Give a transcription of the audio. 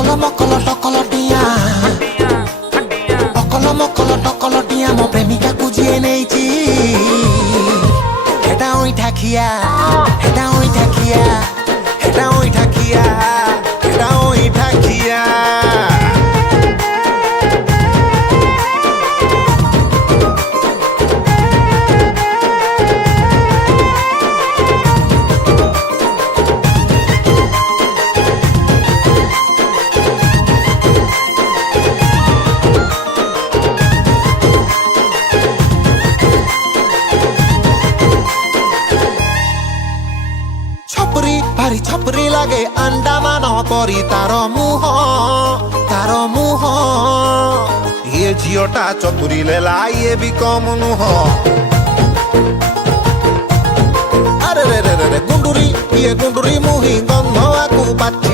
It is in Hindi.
ମକଲ ଟକଲଟିଆ ଅକଲ ମକଲ ଟକଲଟିଆ ମୋ ପ୍ରେମିକାକୁ ଯିଏ ନେଇଛି ହେଟା ଅଇଁଠା ଖିଆ ହେଟା ଅଇଁଠା ଖିଆ ହେଟା ଅଇଁଠା ଖିଆ ହେଟା ଅଇଁଠା ଖିଆ भारी छपरी लागे अंडा मान परी तार मुह ये झीटा चतुरी लेला ये भी कम नुह अरे रे रे रे गुंडुरी ये गुंडुरी मुही गंध आकु बाची